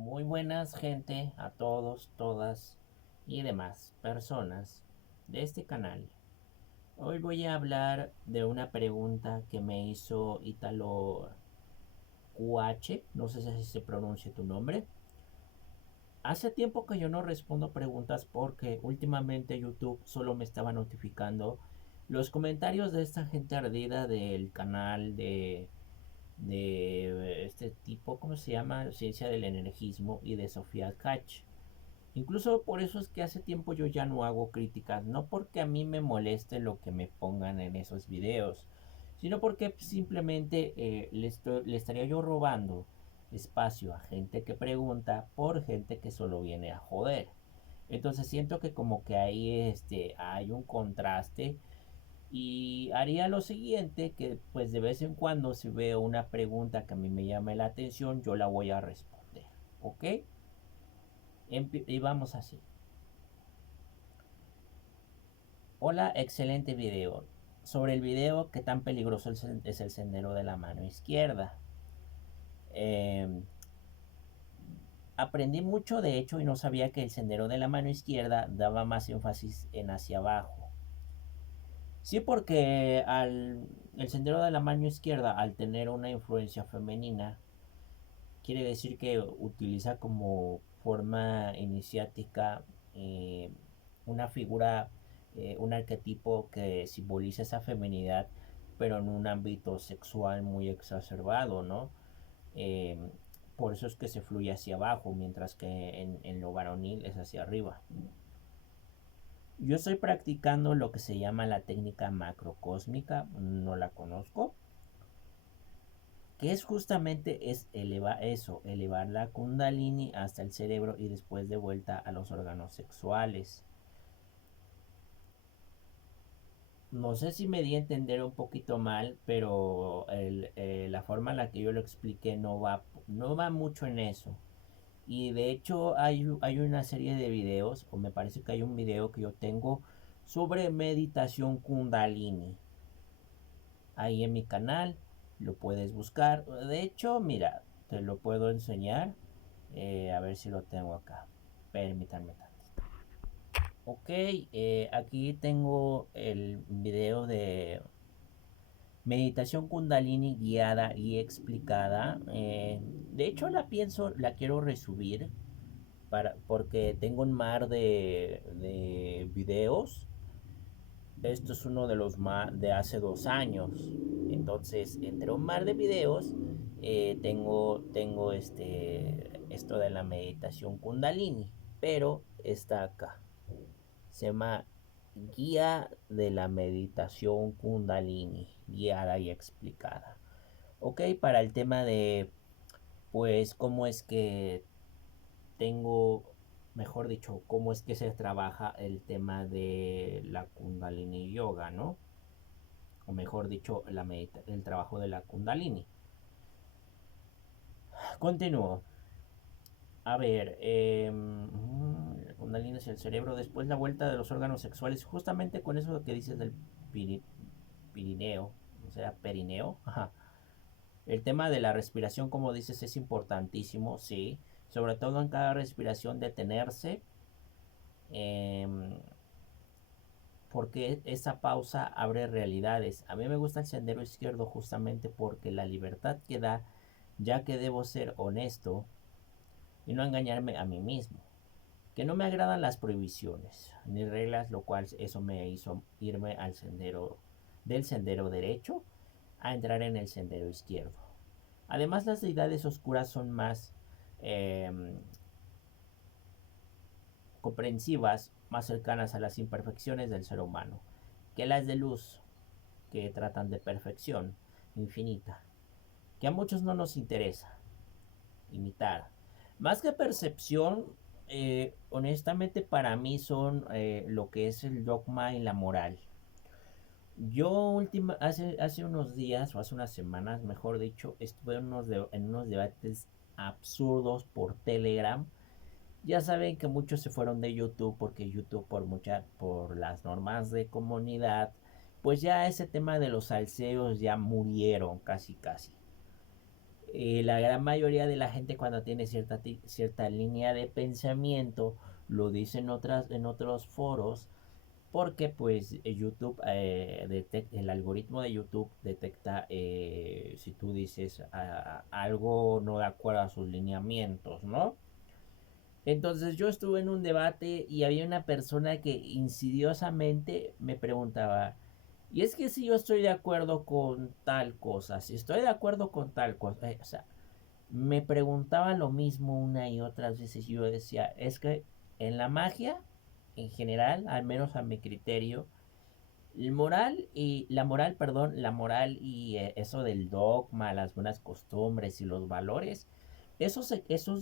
Muy buenas gente a todos, todas y demás personas de este canal. Hoy voy a hablar de una pregunta que me hizo Italo QH, no sé si se pronuncia tu nombre. Hace tiempo que yo no respondo preguntas porque últimamente YouTube solo me estaba notificando los comentarios de esta gente ardida del canal de este tipo, ¿cómo se llama? Ciencia del energismo y de Sofía Catch. Incluso por eso es que hace tiempo yo ya no hago críticas, no porque a mí me moleste lo que me pongan en esos videos, sino porque simplemente le estaría yo robando espacio a gente que pregunta por gente que solo viene a joder. Entonces siento que como que ahí hay un contraste y haría lo siguiente, que pues de vez en cuando si veo una pregunta que a mí me llame la atención, yo la voy a responder. ¿Ok? Y vamos así. Hola, excelente video. Sobre el video, ¿qué tan peligroso es el sendero de la mano izquierda? Eh, Aprendí mucho de hecho y no sabía que el sendero de la mano izquierda daba más énfasis en hacia abajo. Sí, porque el sendero de la mano izquierda, al tener una influencia femenina, quiere decir que utiliza como forma iniciática eh, una figura, un arquetipo que simboliza esa feminidad, pero en un ámbito sexual muy exacerbado, ¿no? Eh, por eso es que se fluye hacia abajo, mientras que en lo varonil es hacia arriba. Yo estoy practicando lo que se llama la técnica macrocósmica, no la conozco, que es justamente elevar la kundalini hasta el cerebro y después de vuelta a los órganos sexuales. No sé si me di a entender un poquito mal, pero la forma en la que yo lo expliqué no va mucho en eso. Y de hecho hay una serie de videos, o me parece que hay un video que yo tengo sobre meditación kundalini. Ahí en mi canal lo puedes buscar. De hecho, mira, te lo puedo enseñar. A ver si lo tengo acá. Permítanme tantito. Ok, aquí tengo el video de meditación kundalini guiada y explicada. De hecho, la quiero resubir porque tengo un mar de videos. Esto es uno de los más de hace 2 años. Entonces, entre un mar de videos, tengo esto de la meditación Kundalini. Pero está acá. Se llama Guía de la Meditación Kundalini. Guiada y explicada. Ok, para el tema de, pues, cómo es que tengo, mejor dicho, cómo es que se trabaja el tema de la Kundalini Yoga, ¿no? O mejor dicho, el trabajo de la Kundalini. Continúo. A ver, Kundalini es el cerebro, después la vuelta de los órganos sexuales, justamente con eso que dices del pirineo, o sea, perineo. Ajá. El tema de la respiración, como dices, es importantísimo, sí. Sobre todo en cada respiración detenerse. Eh, Porque esa pausa abre realidades. A mí me gusta el sendero izquierdo justamente porque la libertad que da, ya que debo ser honesto y no engañarme a mí mismo. Que no me agradan las prohibiciones ni reglas, lo cual eso me hizo irme al sendero del sendero derecho a entrar en el sendero izquierdo. Además, las deidades oscuras son más eh, comprensivas, más cercanas a las imperfecciones del ser humano que las de luz, que tratan de perfección infinita, que a muchos no nos interesa imitar. Más que percepción, honestamente para mí son lo que es el dogma y la moral. Hace unos días, o hace unas semanas, mejor dicho, estuve en unos debates absurdos por Telegram. Ya saben que muchos se fueron de YouTube porque YouTube por las normas de comunidad, pues ya ese tema de los salseos ya murieron casi casi. La gran mayoría de la gente cuando tiene cierta línea de pensamiento lo dice en otros foros porque pues YouTube, el algoritmo de YouTube detecta si tú dices algo no de acuerdo a sus lineamientos, ¿no? Entonces yo estuve en un debate y había una persona que insidiosamente me preguntaba, y es que si yo estoy de acuerdo con tal cosa, si estoy de acuerdo con tal cosa, o sea, me preguntaba lo mismo una y otras veces y yo decía, es que en la magia, en general, al menos a mi criterio, la moral y eso del dogma, las buenas costumbres y los valores, esos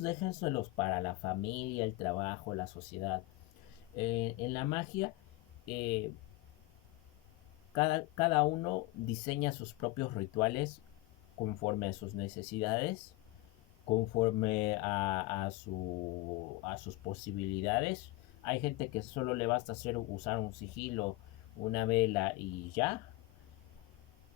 déjenselos para la familia, el trabajo, la sociedad. En la magia, eh, cada uno diseña sus propios rituales conforme a sus necesidades, conforme a sus posibilidades. Hay gente que solo le basta usar un sigilo, una vela y ya.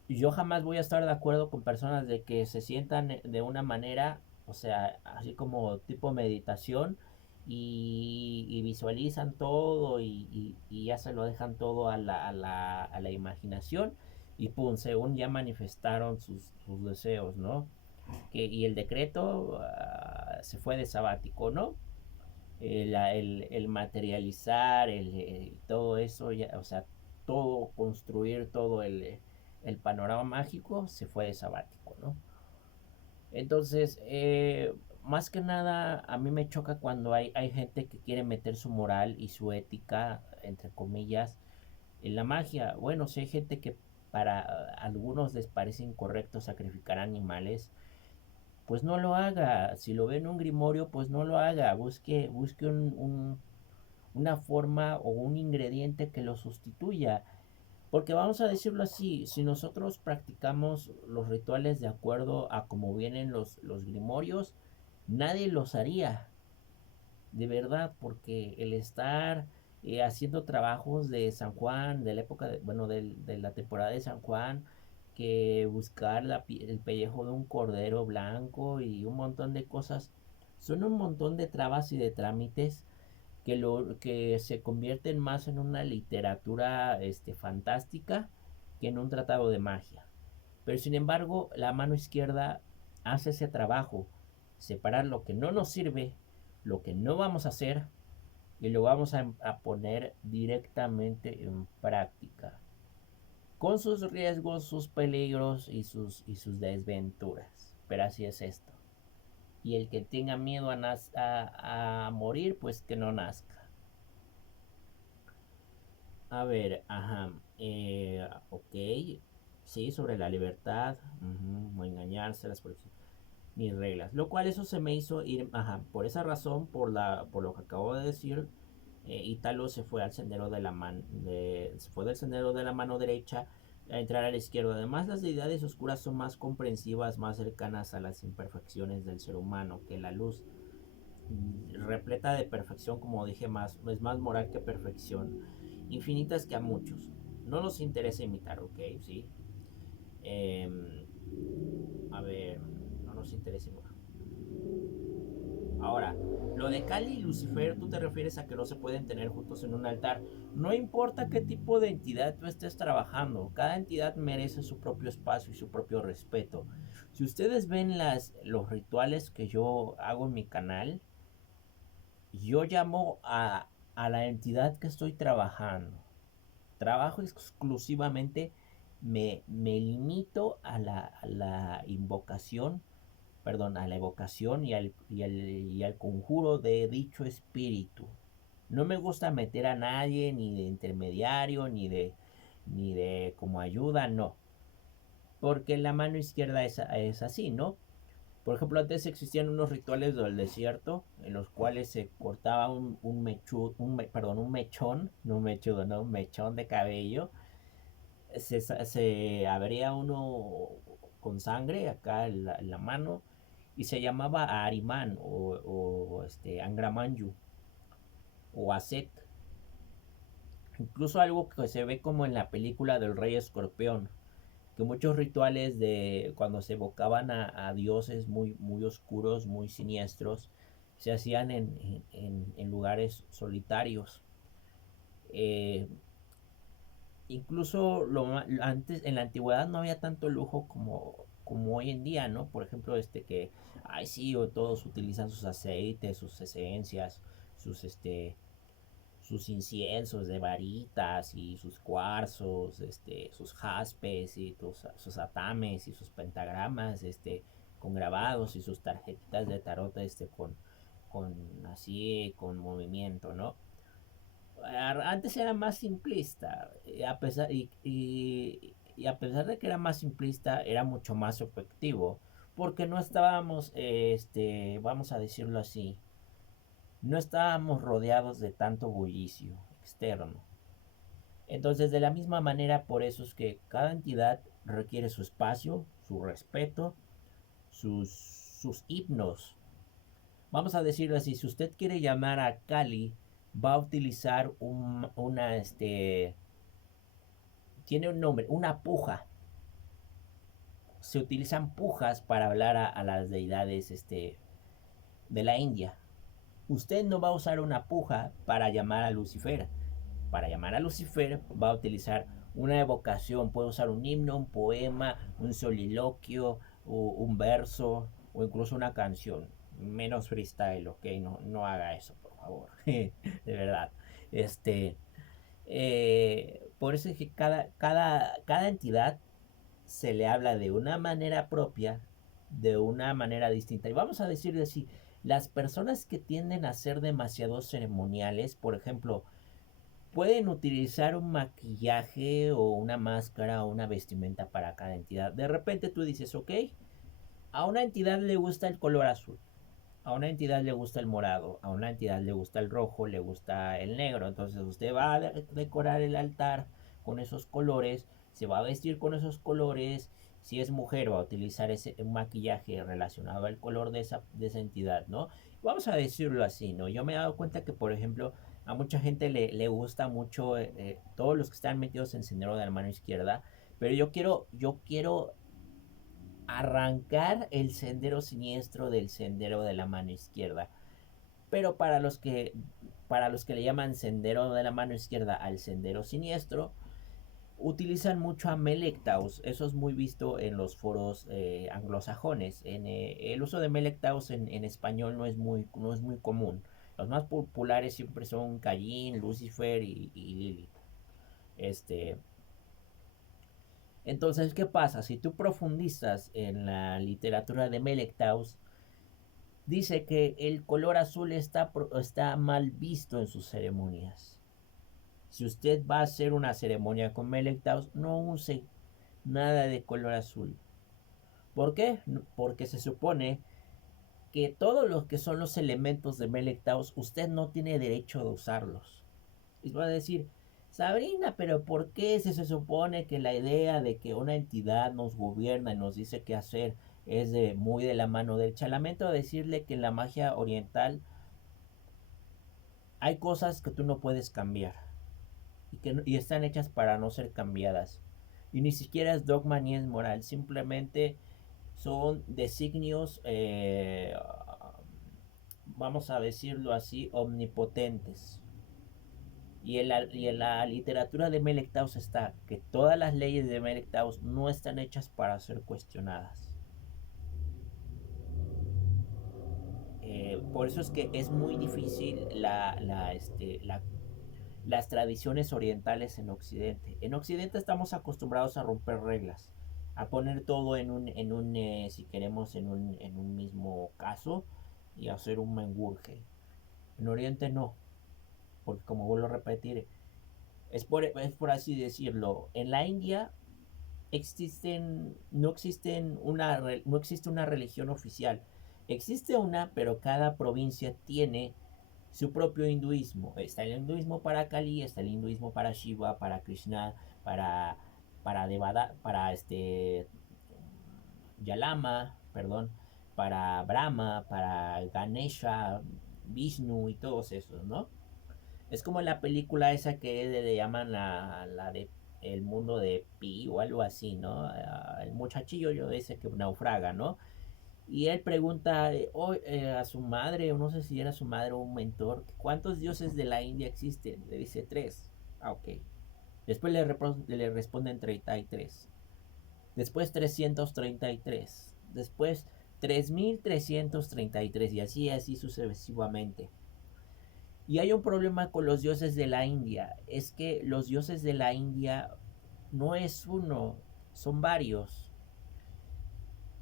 Yo jamás voy a estar de acuerdo con personas de que se sientan de una manera, o sea, así como tipo meditación y visualizan todo y ya se lo dejan todo a la imaginación y pum, según ya manifestaron sus deseos, ¿no? Y el decreto se fue de sabático, ¿no? El materializar, todo eso, ya, o sea, todo, construir todo el panorama mágico se fue de sabático, ¿no? Entonces, más que nada, a mí me choca cuando hay gente que quiere meter su moral y su ética, entre comillas, en la magia. Bueno, si hay gente que para algunos les parece incorrecto sacrificar animales, pues no lo haga. Si lo ve en un grimorio, pues no lo haga. Busque una forma o un ingrediente que lo sustituya. Porque vamos a decirlo así, si nosotros practicamos los rituales de acuerdo a cómo vienen los grimorios, nadie los haría, de verdad, porque el estar haciendo trabajos de San Juan, de la época, bueno, de la temporada de San Juan, que buscar el pellejo de un cordero blanco y un montón de cosas, son un montón de trabas y de trámites que se convierten más en una literatura fantástica que en un tratado de magia. Pero sin embargo, la mano izquierda hace ese trabajo, separar lo que no nos sirve, lo que no vamos a hacer y lo vamos a poner directamente en práctica, con sus riesgos, sus peligros y sus desventuras. Pero así es esto. Y el que tenga miedo a morir, pues que no nazca. A ver, ajá. Ok. Sí, sobre la libertad. No engañarse, las ni reglas. Lo cual eso se me hizo ir. Ajá. Por esa razón, por lo que acabo de decir, Ítalo se fue al sendero de la mano. Se fue del sendero de la mano derecha a entrar a la izquierda. Además, las deidades oscuras son más comprensivas, más cercanas a las imperfecciones del ser humano que la luz. Repleta de perfección, como dije, es más moral que perfección, infinitas que a muchos. No nos interesa imitar, ¿ok? Sí. Eh, a ver, no nos interesa imitar. Ahora, lo de Cali y Lucifer, tú te refieres a que no se pueden tener juntos en un altar. No importa qué tipo de entidad tú estés trabajando, cada entidad merece su propio espacio y su propio respeto. Si ustedes ven los rituales que yo hago en mi canal, yo llamo a la entidad que estoy trabajando. Trabajo exclusivamente, me limito a la invocación, perdón, a la evocación y al conjuro de dicho espíritu. No me gusta meter a nadie, ni de intermediario, ni de como ayuda, no. Porque la mano izquierda es así, ¿no? Por ejemplo, antes existían unos rituales del desierto en los cuales se cortaba un mechón, no un mechudo, no, un mechón de cabello. Se abría uno con sangre acá en la mano y se llamaba Arimán o Angramanyu o Aset. Incluso algo que se ve como en la película del Rey Escorpión. que muchos rituales de cuando se evocaban a dioses muy, muy oscuros, muy siniestros, se hacían en lugares solitarios. Eh, Incluso antes, en la antigüedad no había tanto lujo como hoy en día, ¿no? Por ejemplo, ay sí, o todos utilizan sus aceites, sus esencias, sus, sus inciensos de varitas y sus cuarzos, sus jaspes y sus atames y sus pentagramas, con grabados y sus tarjetitas de tarot, con así, con movimiento, ¿no? Antes era más simplista, y a pesar de que era más simplista, era mucho más efectivo, porque no estábamos, vamos a decirlo así, no estábamos rodeados de tanto bullicio externo. Entonces, de la misma manera, por eso es que cada entidad requiere su espacio, su respeto, sus himnos. Vamos a decirlo así, si usted quiere llamar a Cali, va a utilizar tiene un nombre, una puja. Se utilizan pujas para hablar a las deidades de la India. Usted no va a usar una puja para llamar a Lucifer. Para llamar a Lucifer va a utilizar una evocación, puede usar un himno, un poema, un soliloquio, un verso o incluso una canción. Menos freestyle, ok, no haga eso, por favor. De verdad. Por eso es que cada entidad se le habla de una manera propia, de una manera distinta. Y vamos a decir así, las personas que tienden a ser demasiado ceremoniales, por ejemplo, pueden utilizar un maquillaje o una máscara o una vestimenta para cada entidad. De repente tú dices, ok, a una entidad le gusta el color azul, a una entidad le gusta el morado, a una entidad le gusta el rojo, le gusta el negro. Entonces usted va a decorar el altar con esos colores, se va a vestir con esos colores. Si es mujer va a utilizar un maquillaje relacionado al color de esa entidad, ¿no? Vamos a decirlo así, ¿no? Yo me he dado cuenta que, por ejemplo, a mucha gente le gusta mucho, todos los que están metidos en Sendero de la Mano Izquierda, pero yo quiero arrancar el sendero siniestro del sendero de la mano izquierda. Pero para los que le llaman sendero de la mano izquierda al sendero siniestro, utilizan mucho a Melectaus. Eso es muy visto en los foros anglosajones. El uso de Melectaus en español no es muy común. Los más populares siempre son Caín, Lucifer y Lilith. Este, entonces, ¿qué pasa? Si tú profundizas en la literatura de Melectaus, dice que el color azul está mal visto en sus ceremonias. Si usted va a hacer una ceremonia con Melectaus, no use nada de color azul. ¿Por qué? Porque se supone que todos los que son los elementos de Melectaus, usted no tiene derecho de usarlos. Y va a decir, Sabrina, pero ¿por qué se supone que la idea de que una entidad nos gobierna y nos dice qué hacer es muy de la mano derecha? Lamento decirle que en la magia oriental hay cosas que tú no puedes cambiar y están hechas para no ser cambiadas. Y ni siquiera es dogma ni es moral, simplemente son designios, vamos a decirlo así, omnipotentes. Y en la literatura de Melectaus está que todas las leyes de Melectaus no están hechas para ser cuestionadas. Por eso es que es muy difícil las tradiciones orientales en Occidente. En Occidente estamos acostumbrados a romper reglas, a poner todo si queremos, en un mismo caso y hacer un mengurje. En Oriente no, porque como vuelvo a repetir, es por así decirlo, en la India no existe una religión oficial. Existe una, pero cada provincia tiene su propio hinduismo. Está el hinduismo para Kali, está el hinduismo para Shiva, para Krishna, para Devada, para Yalama, perdón, para Brahma, para Ganesha, Vishnu y todos esos, ¿no? Es como la película esa que le llaman la de el mundo de Pi o algo así, ¿no? El muchachillo yo dice que naufraga, ¿no? Y él pregunta a su madre, o no sé si era su madre o un mentor, ¿cuántos dioses de la India existen? Le dice tres. Ah, ok. Después le responden 33. Después 333. Después 3333. Y así sucesivamente. Y hay un problema con los dioses de la India. Es que los dioses de la India no es uno, son varios.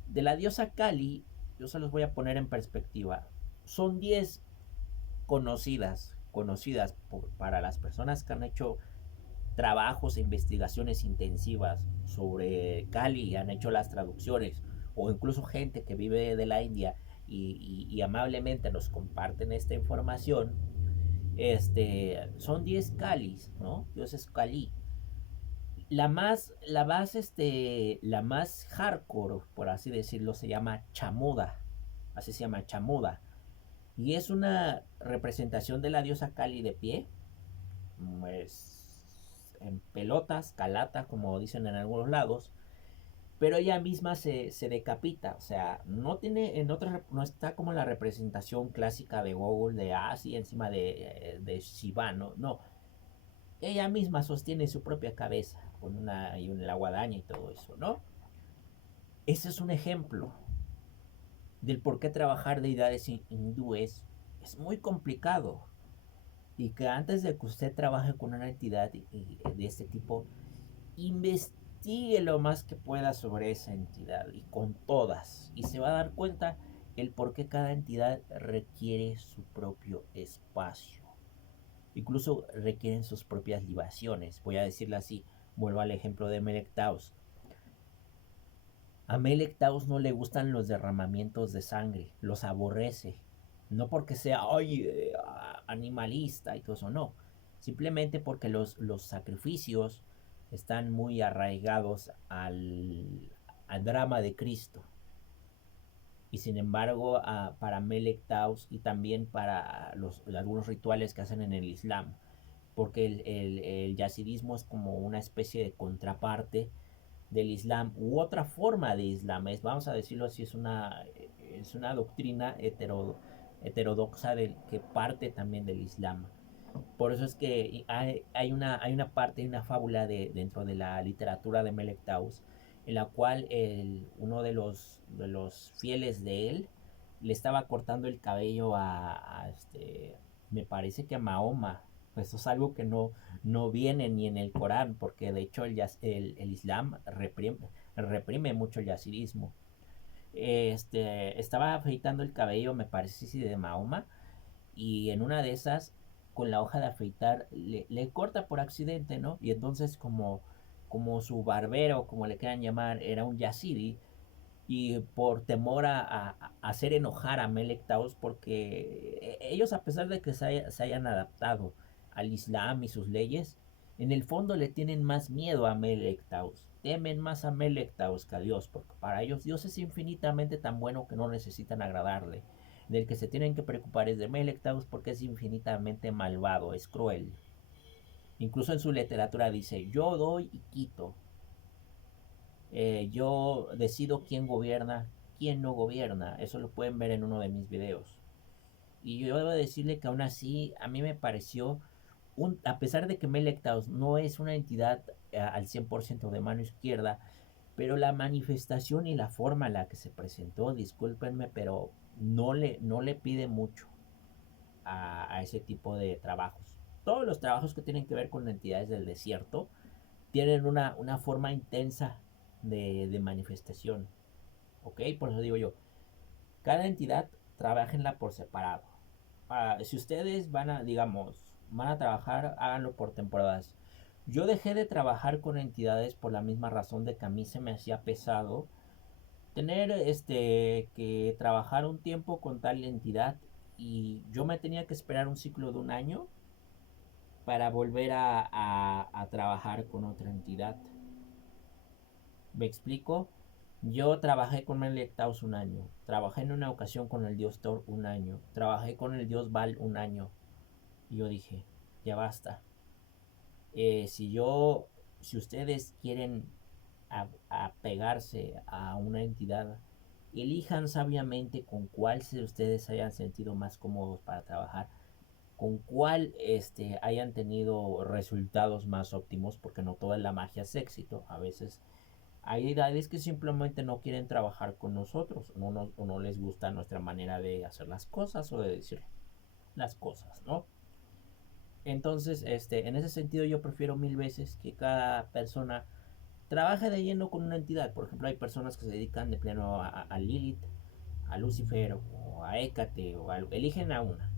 De la diosa Kali, yo se los voy a poner en perspectiva. Son 10 conocidas para las personas que han hecho trabajos e investigaciones intensivas sobre Kali, han hecho las traducciones, o incluso gente que vive de la India y amablemente nos comparten esta información. Son 10 Kalis, ¿no? Dioses Kali. La más hardcore, por así decirlo, se llama Chamuda. Así se llama Chamuda. Y es una representación de la diosa Kali de pie. En pelotas, calata, como dicen en algunos lados. Pero ella misma se decapita. O sea, no tiene en otra, no está como la representación clásica de Google de así encima de Shiva, ¿no? No, ella misma sostiene su propia cabeza con la guadaña y todo eso, ¿no? Ese es un ejemplo del por qué trabajar deidades hindúes es muy complicado y que antes de que usted trabaje con una entidad de este tipo, investigue lo más que pueda sobre esa entidad y con todas y se va a dar cuenta el por qué cada entidad requiere su propio espacio. Incluso requieren sus propias libaciones. Voy a decirlo así, vuelvo al ejemplo de Melek Taos. A Melek Taos no le gustan los derramamientos de sangre, los aborrece. No porque sea animalista y todo eso, no. Simplemente porque los sacrificios están muy arraigados al drama de Cristo. Y sin embargo, para Melek Taos y también para algunos rituales que hacen en el Islam, porque el yazidismo es como una especie de contraparte del Islam u otra forma de Islam. Vamos a decirlo así, es una doctrina heterodoxa que parte también del Islam. Por eso es que hay una parte, una fábula dentro de la literatura de Melek Taus, en la cual uno de los fieles de él le estaba cortando el cabello me parece que a Mahoma. Pues eso es algo que no viene ni en el Corán, porque de hecho el Islam reprime mucho el yazidismo. Estaba afeitando el cabello, me parece, sí, de Mahoma, y en una de esas, con la hoja de afeitar, le corta por accidente, ¿no? Y entonces como su barbero, como le quieran llamar, era un yazidi, y por temor a hacer enojar a Melek Taus, porque ellos, a pesar de que se hayan adaptado al Islam y sus leyes, en el fondo le tienen más miedo a Melek Taus, temen más a Melek Taus que a Dios, porque para ellos Dios es infinitamente tan bueno que no necesitan agradarle. Del que se tienen que preocupar es de Melek Taus, porque es infinitamente malvado, es cruel. Incluso en su literatura dice: yo doy y quito, yo decido quién gobierna, quién no gobierna. Eso lo pueden ver en uno de mis videos. Y yo debo decirle que aún así a mí me pareció, a pesar de que Melek Taus no es una entidad al 100% de mano izquierda, pero la manifestación y la forma en la que se presentó, discúlpenme, pero no le pide mucho a ese tipo de trabajos. Todos los trabajos que tienen que ver con entidades del desierto tienen una forma intensa de manifestación. ¿Ok? Por eso digo yo, cada entidad trabajenla por separado. Si ustedes van a trabajar, háganlo por temporadas. Yo dejé de trabajar con entidades por la misma razón de que a mí se me hacía pesado tener que trabajar un tiempo con tal entidad y yo me tenía que esperar un ciclo de un año para volver a trabajar con otra entidad. ¿Me explico? Yo trabajé con Melek Taus un año, trabajé en una ocasión con el dios Thor un año, trabajé con el dios Baal un año. Y yo dije, ya basta. Si yo si ustedes quieren apegarse a una entidad, elijan sabiamente con cuál ustedes se hayan sentido más cómodos para trabajar, con cuál hayan tenido resultados más óptimos, porque no toda la magia es éxito. A veces hay edades que simplemente no quieren trabajar con nosotros, o no les gusta nuestra manera de hacer las cosas o de decir las cosas, ¿no? Entonces, en ese sentido yo prefiero mil veces que cada persona trabaje de lleno con una entidad. Por ejemplo, hay personas que se dedican de pleno a Lilith, a Lucifer o a Hécate o algo. Eligen a una.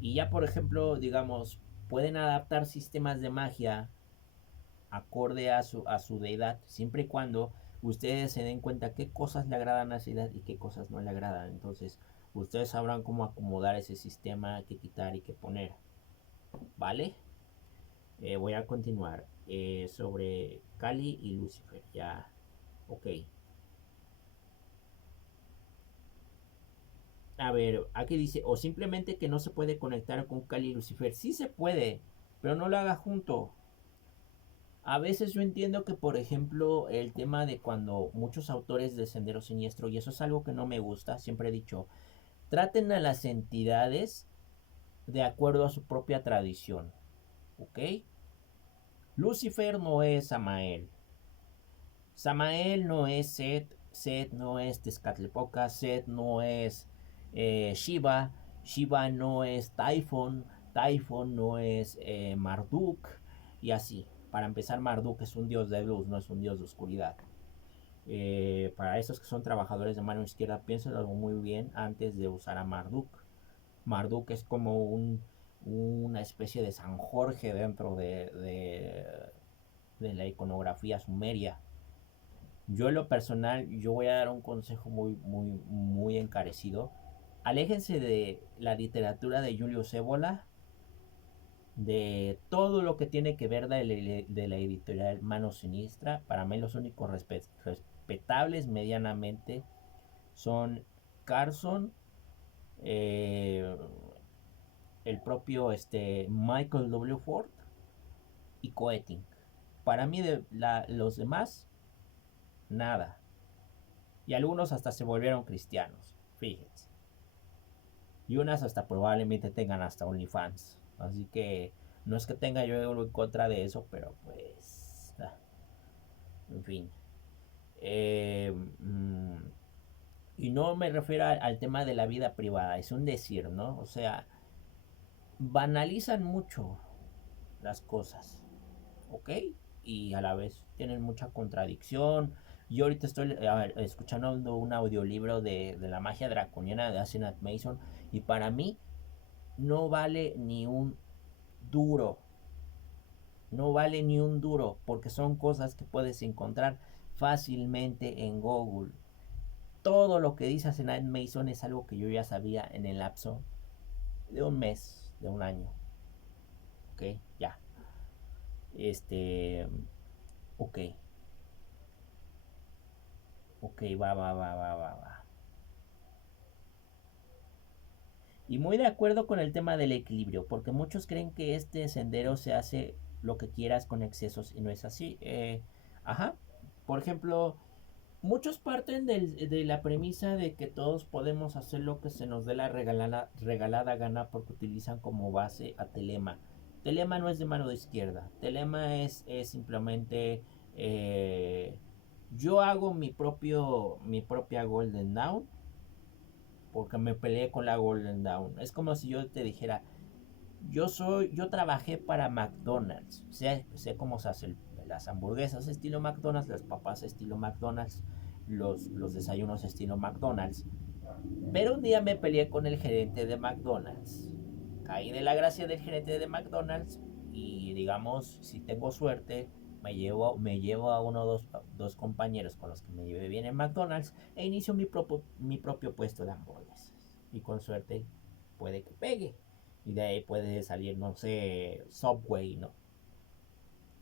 Y ya, por ejemplo, digamos, pueden adaptar sistemas de magia acorde a su deidad, siempre y cuando ustedes se den cuenta qué cosas le agradan a esa deidad y qué cosas no le agradan. Entonces, ustedes sabrán cómo acomodar ese sistema, qué quitar y qué poner. ¿Vale? Voy a continuar sobre Kali y Lucifer. Ya, ok. A ver, aquí dice, o simplemente que no se puede conectar con Kali y Lucifer. Sí se puede, pero no lo haga junto. A veces yo entiendo que, por ejemplo, el tema de cuando muchos autores de Sendero Siniestro, y eso es algo que no me gusta, siempre he dicho, traten a las entidades de acuerdo a su propia tradición. ¿Ok? Lucifer no es Samael. Samael no es Set. Set no es Tezcatlipoca. Set no es Shiva. Shiva no es Typhon. Typhon no es Marduk. Y así. Para empezar, Marduk es un dios de luz, no es un dios de oscuridad. Para esos que son trabajadores de mano izquierda, piénsenlo muy bien antes de usar a Marduk. Marduk es como una especie de San Jorge dentro de la iconografía sumeria. Yo en lo personal, yo voy a dar un consejo muy encarecido. Aléjense de la literatura de Julio Cébola, de todo lo que tiene que ver de la editorial Mano Sinistra. Para mí los únicos respetables medianamente son Carson, eh, el propio Michael W. Ford y Coeting. Para mí los demás, nada. Y algunos hasta se volvieron cristianos, fíjense. Y unas hasta probablemente tengan hasta OnlyFans. Así que no es que tenga yo algo en contra de eso, pero pues... en fin. Eh, mm, y no me refiero al tema de la vida privada, es un decir, ¿no? O sea, banalizan mucho las cosas, ¿ok? Y a la vez tienen mucha contradicción. Yo ahorita estoy escuchando un audiolibro de la magia draconiana de Asenath Mason y para mí no vale ni un duro. No vale ni un duro porque son cosas que puedes encontrar fácilmente en Google. Todo lo que dice Asenath Mason es algo que yo ya sabía en el lapso de un mes, de un año. Ok, ya. Este. Ok. Ok, va. Y muy de acuerdo con el tema del equilibrio, porque muchos creen que este sendero se hace lo que quieras con excesos y no es así. Ajá. Por ejemplo, muchos parten de la premisa de que todos podemos hacer lo que se nos dé la regalada gana porque utilizan como base a Telema. Telema no es de mano de izquierda. Telema es simplemente... eh, yo hago mi propia Golden Dawn porque me peleé con la Golden Dawn. Es como si yo te dijera, yo trabajé para McDonald's. Sé cómo se hacen las hamburguesas estilo McDonald's, las papas estilo McDonald's, los desayunos estilo McDonald's. Pero un día me peleé con el gerente de McDonald's. Caí de la gracia del gerente de McDonald's y digamos, si tengo suerte, me llevo a uno o dos compañeros con los que me llevé bien en McDonald's e inicio mi propio puesto de hamburguesas. Y con suerte puede que pegue. Y de ahí puede salir, no sé, Subway, ¿no?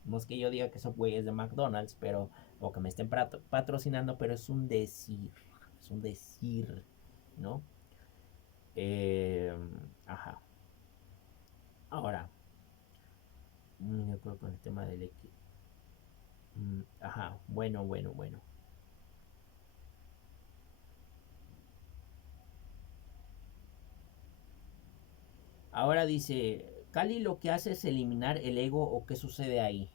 No es que yo diga que Subway es de McDonald's, pero, o que me estén patrocinando, pero es un decir. Es un decir, ¿no? Eh, ajá. Ahora, con el tema del ajá, bueno, bueno, bueno. Ahora dice, Cali lo que hace es eliminar el ego o qué sucede ahí.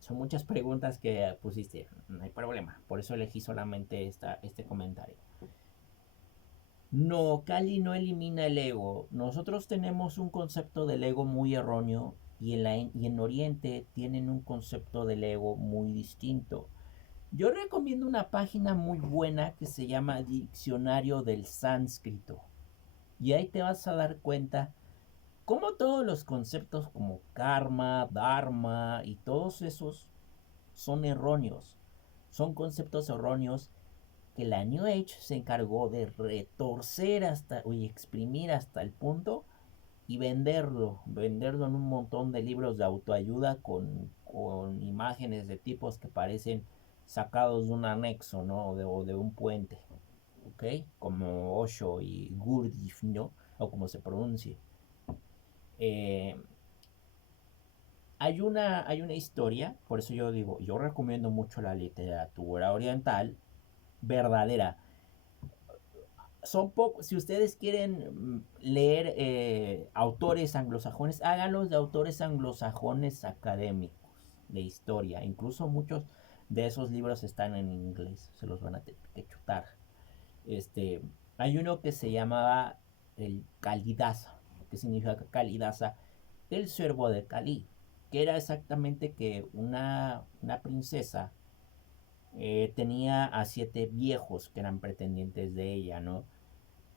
Son muchas preguntas que pusiste, no hay problema, por eso elegí solamente este comentario. No, Cali no elimina el ego. Nosotros tenemos un concepto del ego muy erróneo y en Oriente tienen un concepto del ego muy distinto. Yo recomiendo una página muy buena que se llama Diccionario del Sánscrito. Y ahí te vas a dar cuenta cómo todos los conceptos como karma, dharma y todos esos son erróneos. Son conceptos erróneos que la New Age se encargó de retorcer hasta y exprimir hasta el punto y venderlo en un montón de libros de autoayuda con imágenes de tipos que parecen sacados de un anexo, ¿no? O de un puente, ¿ok? Como Osho y Gurdjieff, ¿no? O como se pronuncie. Eh, hay una historia, por eso yo digo, yo recomiendo mucho la literatura oriental verdadera. Son pocos, si ustedes quieren leer autores anglosajones, háganlos de autores anglosajones académicos de historia. Incluso muchos de esos libros están en inglés, se los van a tener que chutar. Este, hay uno que se llamaba el Kalidasa, que significa Kalidasa, el siervo de Cali, que era exactamente que una princesa tenía a 7 viejos que eran pretendientes de ella, ¿no?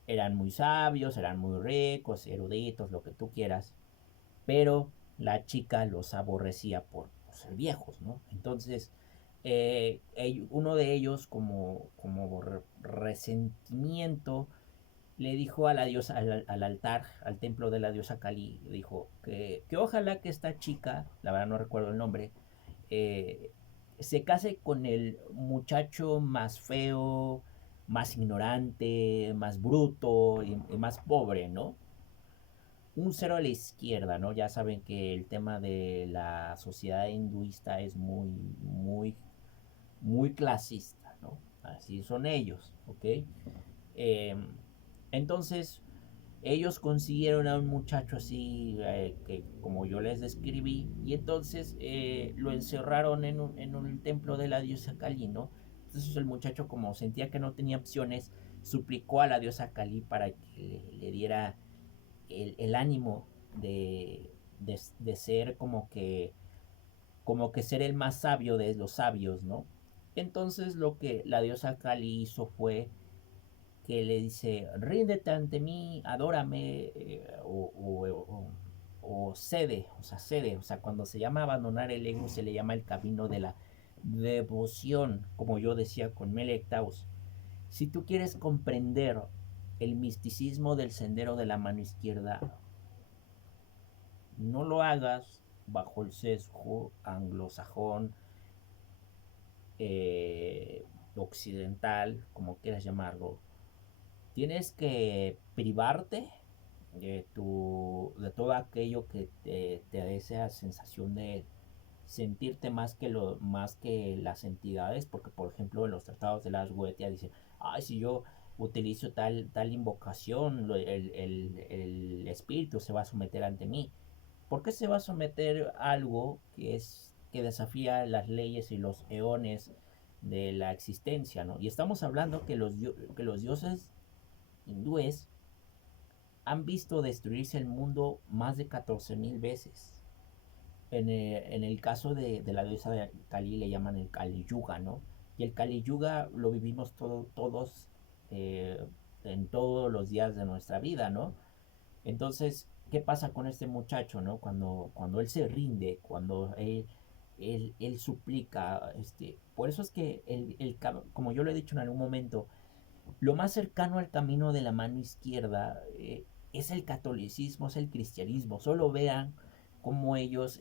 Eran muy sabios, eran muy ricos, eruditos, lo que tú quieras, pero la chica los aborrecía por ser viejos, ¿no? Entonces, uno de ellos, como resentimiento, le dijo a la diosa, al altar, al templo de la diosa Kali, dijo que ojalá que esta chica, la verdad no recuerdo el nombre, eh, se case con el muchacho más feo, más ignorante, más bruto y más pobre, ¿no? Un cero a la izquierda, ¿no? Ya saben que el tema de la sociedad hinduista es muy clasista, ¿no? Así son ellos, ¿ok? Eh, entonces, ellos consiguieron a un muchacho así, que como yo les describí, y entonces lo encerraron en un templo de la diosa Kali, ¿no? Entonces el muchacho, como sentía que no tenía opciones, suplicó a la diosa Kali para que le diera el ánimo de ser como que ser el más sabio de los sabios, ¿no? Entonces lo que la diosa Kali hizo fue que le dice, ríndete ante mí, adórame, o cede, o sea, cuando se llama abandonar el ego se le llama el camino de la devoción, como yo decía con Melek Taus. Si tú quieres comprender el misticismo del sendero de la mano izquierda, no lo hagas bajo el sesgo anglosajón, occidental, como quieras llamarlo. Tienes que privarte de todo aquello que te dé esa sensación de sentirte más que las entidades, porque por ejemplo en los tratados de las Goetia dicen, ay, si yo utilizo tal invocación, el espíritu se va a someter ante mí. ¿Por qué se va a someter a algo que desafía las leyes y los eones de la existencia, ¿no? Y estamos hablando que los dioses hindúes han visto destruirse el mundo más de 14.000 veces. En el caso de la diosa de Kali le llaman el Kali Yuga, ¿no? Y el Kali Yuga lo vivimos todos en todos los días de nuestra vida, ¿no? Entonces, ¿qué pasa con este muchacho, ¿no? Cuando él se rinde, cuando él suplica, por eso es que como yo lo he dicho en algún momento, lo más cercano al camino de la mano izquierda es el catolicismo, es el cristianismo. Solo vean cómo ellos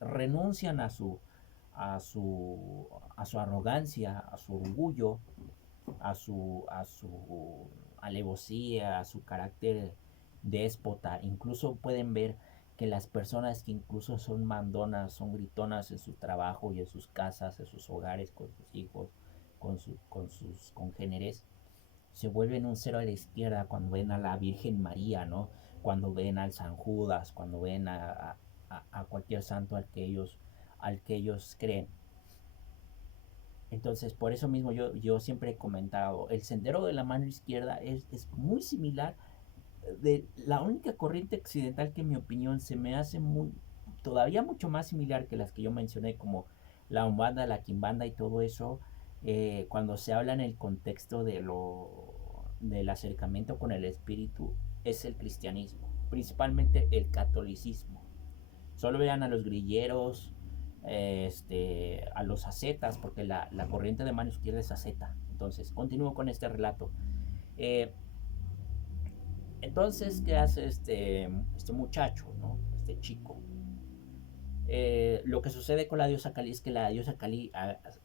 renuncian a su arrogancia, a su orgullo, a su alevosía, a su carácter déspota. Incluso pueden ver que las personas que incluso son mandonas, son gritonas en su trabajo y en sus casas, en sus hogares, con sus hijos, con sus congéneres, se vuelven un cero a la izquierda cuando ven a la Virgen María, ¿no? Cuando ven al San Judas, cuando ven a cualquier santo al que ellos creen. Entonces, por eso mismo yo siempre he comentado, el sendero de la mano izquierda es muy similar. De la única corriente occidental que en mi opinión se me hace todavía mucho más similar que las que yo mencioné, como la Umbanda, la Quimbanda y todo eso, cuando se habla en el contexto del acercamiento con el espíritu, es el cristianismo, principalmente el catolicismo. Solo vean a los grilleros, a los ascetas, porque la corriente de mano izquierda es asceta. Entonces, continúo con este relato. Eh, entonces, ¿qué hace este muchacho, ¿no? Este chico? Lo que sucede con la diosa Kali es que la diosa Kali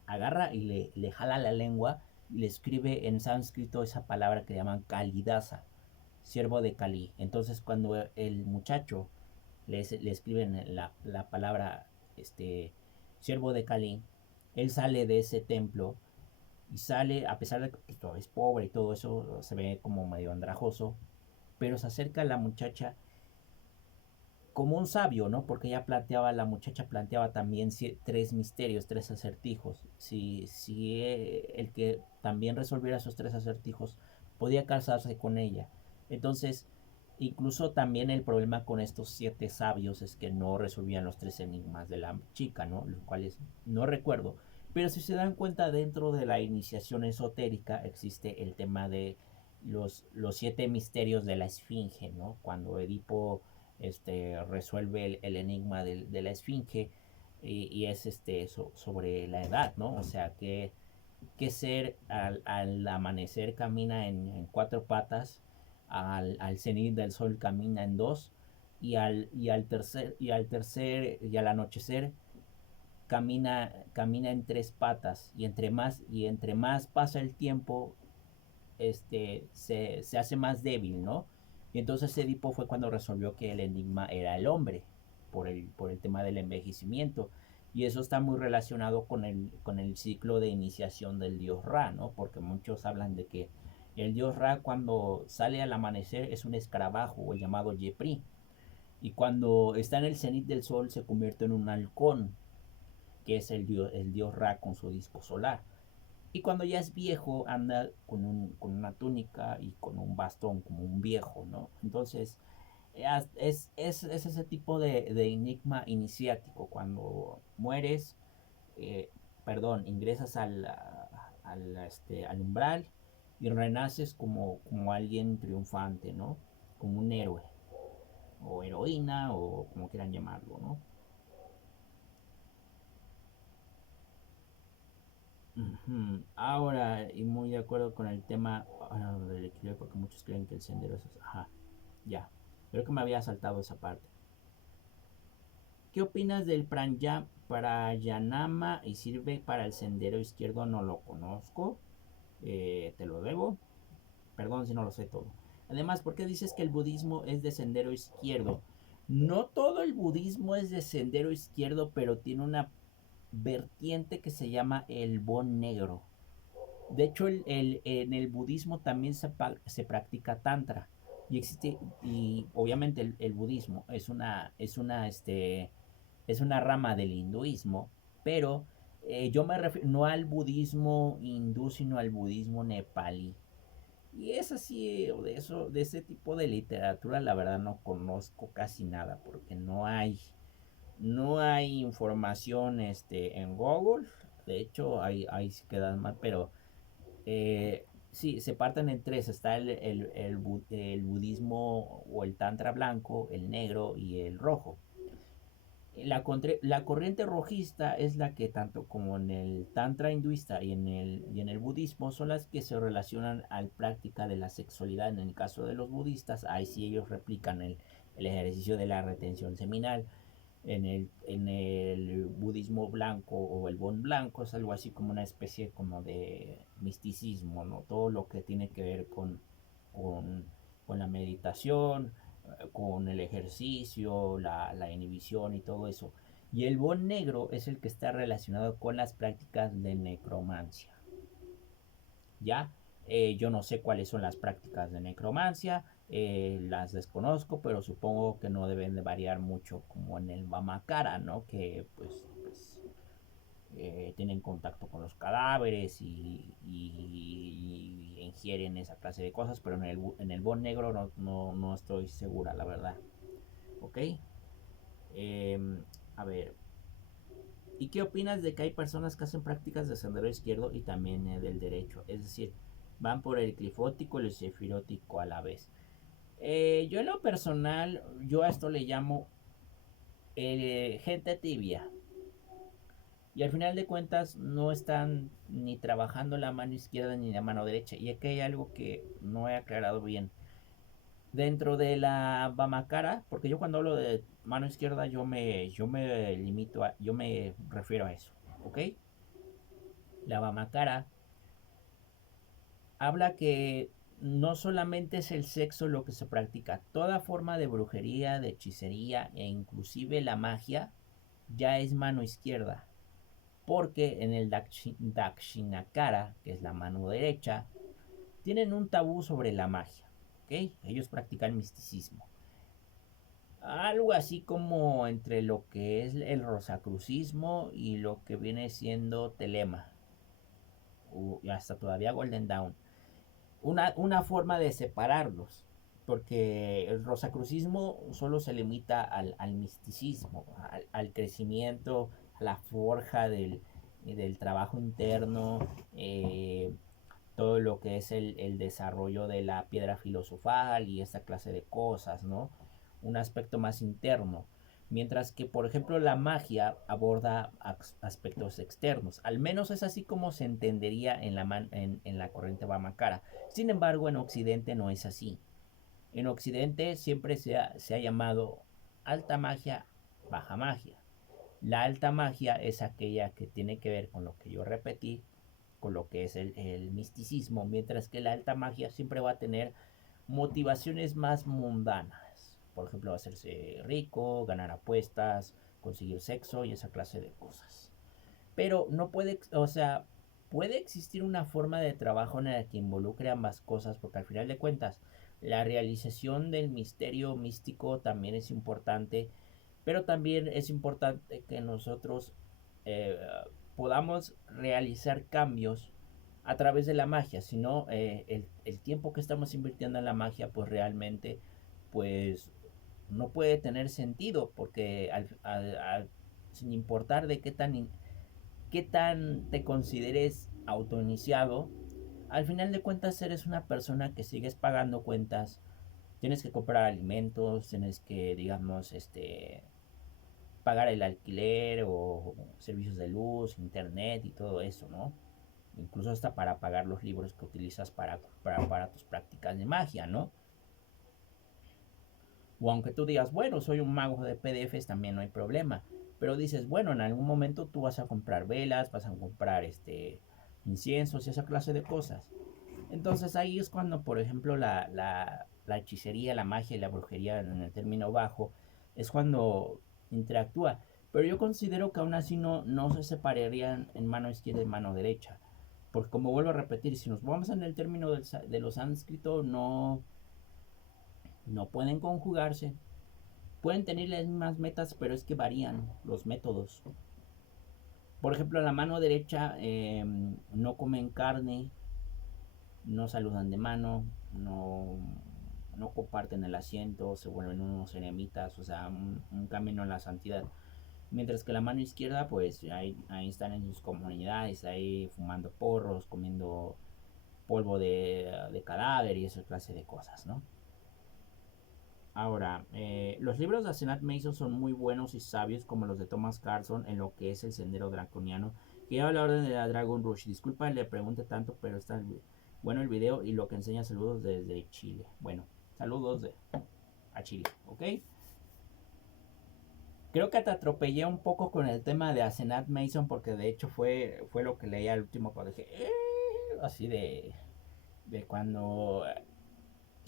agarra y le jala la lengua y le escribe en sánscrito esa palabra que llaman Kalidasa, siervo de Kali. Entonces, cuando el muchacho le escriben la palabra siervo de Kali, él sale de ese templo y sale, a pesar de que pues, es pobre y todo eso, se ve como medio andrajoso, pero se acerca a la muchacha como un sabio, ¿no? Porque la muchacha planteaba también tres misterios, tres acertijos. Si el que también resolviera esos tres acertijos podía casarse con ella. Entonces, incluso también el problema con estos siete sabios es que no resolvían los tres enigmas de la chica, ¿no? Los cuales no recuerdo. Pero si se dan cuenta, dentro de la iniciación esotérica existe el tema de los siete misterios de la esfinge, ¿no? Cuando Edipo resuelve el enigma de la esfinge y es sobre la edad, ¿no? O sea, que ser al amanecer camina en cuatro patas, al cenit del sol camina en dos y al anochecer camina en tres patas y entre más pasa el tiempo se hace más débil, ¿no? Y entonces Edipo fue cuando resolvió que el enigma era el hombre, por el tema del envejecimiento. Y eso está muy relacionado con el ciclo de iniciación del dios Ra, ¿no? Porque muchos hablan de que el dios Ra cuando sale al amanecer es un escarabajo, el llamado Yepri. Y cuando está en el cenit del sol se convierte en un halcón, que es el dios Ra con su disco solar. Y cuando ya es viejo, anda con una túnica y con un bastón, como un viejo, ¿no? Entonces, es ese tipo de enigma iniciático. Cuando mueres, eh, perdón, ingresas al umbral y renaces como alguien triunfante, ¿no? Como un héroe, o heroína, o como quieran llamarlo, ¿no? Ujú. Ahora, y muy de acuerdo con el tema del equilibrio, porque muchos creen que el sendero es... Ajá, ya. Creo que me había saltado esa parte. ¿Qué opinas del pranayama y sirve para el sendero izquierdo? No lo conozco. Te lo debo. Perdón si no lo sé todo. Además, ¿por qué dices que el budismo es de sendero izquierdo? No todo el budismo es de sendero izquierdo, pero tiene una vertiente que se llama el Bon negro. De hecho, en el budismo también se practica tantra. Y existe, y obviamente el budismo es una rama del hinduismo, pero yo me refiero no al budismo hindú, sino al budismo nepalí. Y es así, de ese tipo de literatura, la verdad no conozco casi nada, porque no hay información en Google. De hecho, ahí se quedan mal, pero sí, se parten en tres. Está el budismo o el tantra blanco, el negro y el rojo. La corriente rojista es la que tanto como en el tantra hinduista y en el budismo son las que se relacionan al práctica de la sexualidad. En el caso de los budistas, ahí sí ellos replican el ejercicio de la retención seminal. En el budismo blanco o el Bon blanco es algo así como una especie como de misticismo, ¿no? Todo lo que tiene que ver con, con la meditación, con el ejercicio, la inhibición y todo eso. Y el bon negro es el que está relacionado con las prácticas de necromancia. ¿Ya? Yo no sé cuáles son las prácticas de necromancia, las desconozco, pero supongo que no deben de variar mucho como en el Bamakara, ¿no? Que tienen contacto con los cadáveres y ingieren esa clase de cosas, pero en el bon negro no estoy segura, la verdad. ¿Ok? A ver, ¿y qué opinas de que hay personas que hacen prácticas de sendero izquierdo y también del derecho? Es decir, van por el clifótico y el sefirótico a la vez. Yo en lo personal, yo a esto le llamo gente tibia. Y al final de cuentas no están ni trabajando la mano izquierda ni la mano derecha. Y aquí hay algo que no he aclarado bien. Dentro de la Bamakara, porque yo cuando hablo de mano izquierda yo me refiero a eso, ¿ok? La Bamakara habla que no solamente es el sexo lo que se practica, toda forma de brujería, de hechicería e inclusive la magia ya es mano izquierda, porque en el Dakshinakara, que es la mano derecha, tienen un tabú sobre la magia, ¿ok? Ellos practican misticismo. Algo así como entre lo que es el rosacrucismo y lo que viene siendo Telema, y hasta todavía Golden Dawn. Una forma de separarlos, porque el rosacrucismo solo se limita al misticismo, al crecimiento, a la forja del trabajo interno, todo lo que es el desarrollo de la piedra filosofal y esta clase de cosas, ¿no? Un aspecto más interno. Mientras que, por ejemplo, la magia aborda aspectos externos. Al menos es así como se entendería en la corriente Bamakara. Sin embargo, en Occidente no es así. En Occidente siempre se ha llamado alta magia, baja magia. La alta magia es aquella que tiene que ver con lo que yo repetí, con lo que es el misticismo, mientras que la alta magia siempre va a tener motivaciones más mundanas. Por ejemplo, hacerse rico, ganar apuestas, conseguir sexo y esa clase de cosas. Pero no puede, o sea, puede existir una forma de trabajo en la que involucre ambas cosas, porque al final de cuentas, la realización del misterio místico también es importante, pero también es importante que nosotros eh, podamos realizar cambios a través de la magia, si no el tiempo que estamos invirtiendo en la magia pues realmente pues no puede tener sentido porque sin importar de qué tan te consideres autoiniciado, al final de cuentas eres una persona que sigues pagando cuentas, tienes que comprar alimentos, tienes que digamos pagar el alquiler o servicios de luz, internet y todo eso, ¿no? Incluso hasta para pagar los libros que utilizas para tus prácticas de magia, ¿no? O aunque tú digas, bueno, soy un mago de PDFs, también no hay problema. Pero dices, bueno, en algún momento tú vas a comprar velas, vas a comprar inciensos y esa clase de cosas. Entonces ahí es cuando, por ejemplo, la hechicería, la magia y la brujería en el término bajo, es cuando interactúa. Pero yo considero que aún así no se separarían en mano izquierda y mano derecha. Porque como vuelvo a repetir, si nos vamos en el término de los sánscritos, no pueden conjugarse. Pueden tener las mismas metas, pero es que varían los métodos. Por ejemplo, la mano derecha no comen carne, no saludan de mano, no comparten el asiento, se vuelven unos eremitas, o sea, un camino a la santidad. Mientras que la mano izquierda, pues ahí están en sus comunidades, ahí fumando porros, comiendo polvo de cadáver y esa clase de cosas, ¿no? Ahora, los libros de Asenat Mason son muy buenos y sabios, como los de Thomas Carson en lo que es el sendero draconiano, que lleva la orden de la Dragon Rush. Disculpa le pregunte tanto, pero está bueno el video y lo que enseña. Saludos desde Chile. Bueno, saludos a Chile, ¿ok? Creo que te atropellé un poco con el tema de Asenat Mason porque de hecho fue lo que leí al último cuando dije, así de cuando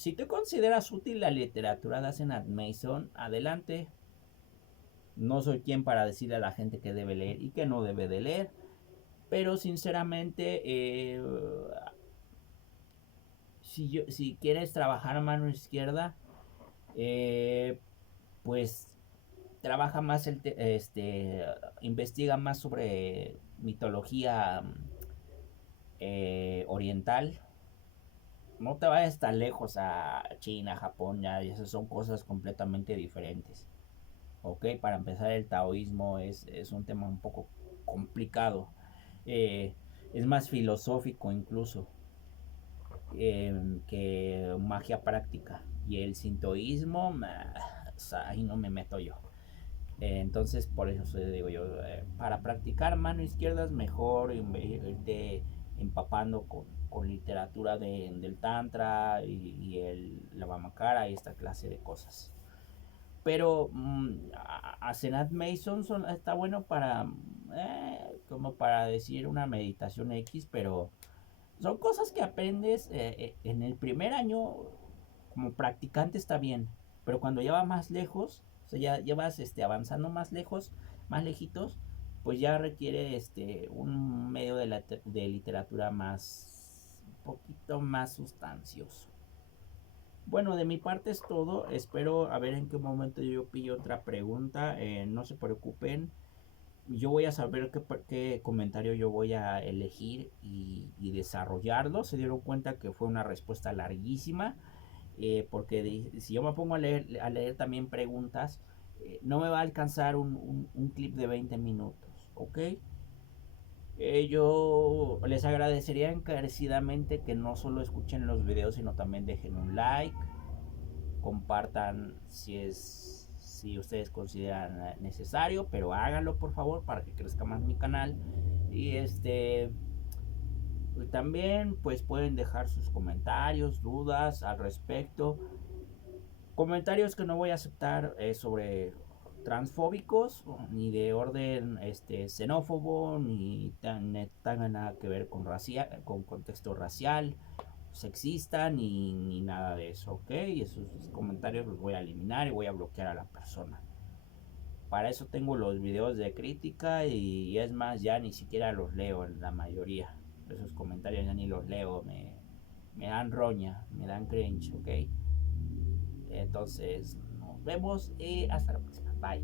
Si te consideras útil la literatura de Asenat Mason, adelante. No soy quien para decirle a la gente que debe leer y que no debe de leer, pero sinceramente, si quieres trabajar a mano izquierda, eh, pues trabaja más investiga más sobre mitología oriental. No te vayas tan lejos a China, Japón, ya esas son cosas completamente diferentes. Ok, para empezar, el taoísmo es un tema un poco complicado. Eh, es más filosófico incluso que magia práctica. Y el sintoísmo, ahí no me meto yo. Entonces, por eso digo yo, para practicar mano izquierda es mejor irte empapando con literatura del Tantra y el Lavamakara y esta clase de cosas. Pero a Senat Mason está bueno para, como para decir una meditación X, pero son cosas que aprendes en el primer año como practicante está bien, pero cuando ya va más lejos, o sea, ya vas avanzando más lejos, más lejitos, pues ya requiere un medio de literatura más, un poquito más sustancioso. Bueno, de mi parte es todo. Espero a ver en qué momento yo pillo otra pregunta. No se preocupen. Yo voy a saber qué comentario yo voy a elegir y desarrollarlo. Se dieron cuenta que fue una respuesta larguísima. Porque si yo me pongo a leer también preguntas, no me va a alcanzar un clip de 20 minutos. ¿Ok? Yo les agradecería encarecidamente que no solo escuchen los videos, sino también dejen un like, compartan si ustedes consideran necesario, pero háganlo por favor para que crezca más mi canal. Y también pues pueden dejar sus comentarios, dudas al respecto. Comentarios que no voy a aceptar sobre transfóbicos, ni de orden xenófobo, ni tengan nada que ver con contexto racial, sexista, ni nada de eso, ¿ok? Y esos comentarios los voy a eliminar y voy a bloquear a la persona. Para eso tengo los videos de crítica y es más, ya ni siquiera los leo en la mayoría. Esos comentarios ya ni los leo, me dan roña, me dan cringe, ¿ok? Entonces, nos vemos y hasta la próxima. Bye.